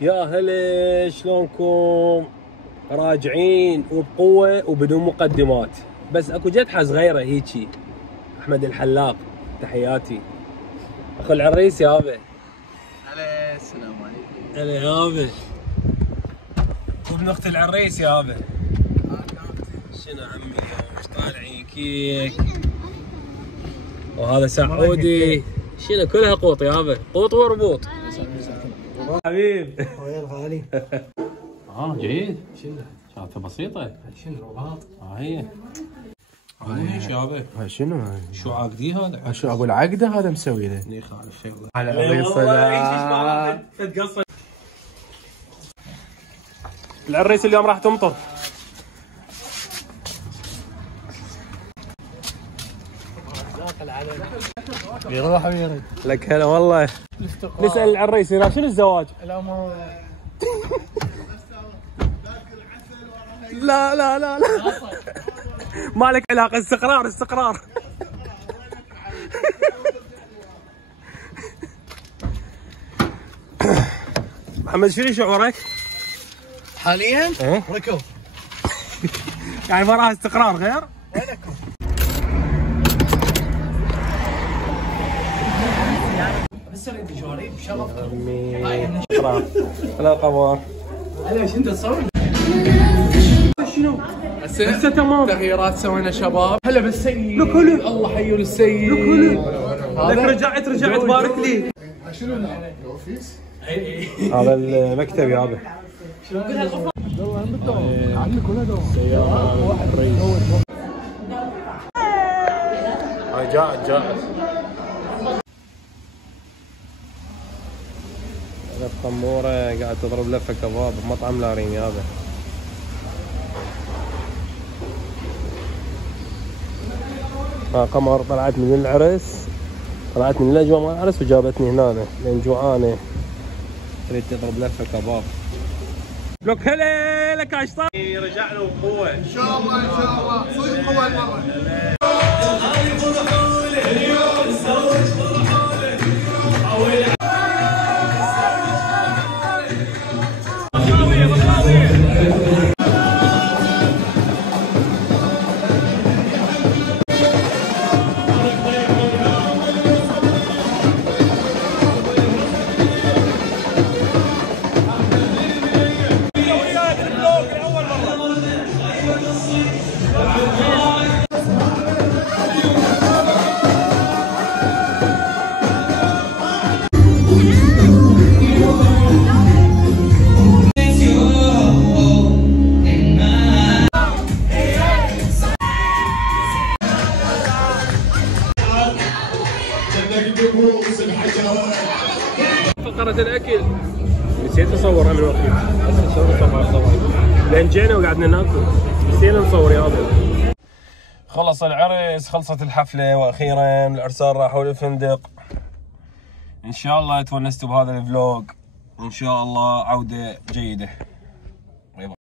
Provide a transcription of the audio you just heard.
يا هلا شلونكم؟ راجعين وبقوة وبدون مقدمات، بس اكو جدحة صغيرة هيجي. احمد الحلاق تحياتي. اخو العريس يابا. هلا السلام عليكم. هلا يابا. وابن اخت العريس يابا. شنو عمي ايش طالعين كيك؟ وهذا سعودي. شنو كلها قوط يابا، قوط وربوط. حبيب ويا الغالي. جيد. شنو؟ شغلته بسيطة. شنو رباط؟ هي. ايش يابا؟ شنو هاي؟ شو عاقدي هذا؟ شو ابو العقده هذا مسوي له؟ ما يخالف شيء. على العريس. تتقصر. العريس اليوم راح تمطر. يروح ويرد. لك هلا والله. نسأل العريس شنو الزواج؟ لا ما لا لا لا لا ما لك علاقة، استقرار استقرار. محمد شنو شعورك؟ حاليا ايه؟ ركض. يعني وراها استقرار غير؟ وينكم؟ بس انت جواري بشرفكم. هلا القمر. هلا شو انت تصور؟ شنو؟ هسه تمام. تغييرات سوينا شباب. هلا بالسيد. لك هلا. الله حيو للسيد. لك رجعت بارك لي. شنو الاوفيس؟ هذا المكتب يابا. هاي جاءت الخمورة قاعد تضرب لفة كباب بمطعم لارين يابا. قمر طلعت من العرس، طلعت من الاجواء مال العرس وجابتني هنا لان جوعانة تريد تضرب لفة كباب. لك هلا لك عشطان. رجعنا بقوة ان شاء الله ان شاء الله. صدق قوة المرة. فقرة الأكل نسيت أصورها من وقت، بس صورها لأن جينا وقعدنا ناكل، نسينا نصور يابا. خلص العرس، خلصت الحفلة وأخيرا العرسان راحوا للفندق. إن شاء الله تونستوا بهذا الفلوج، وإن شاء الله عودة جيدة.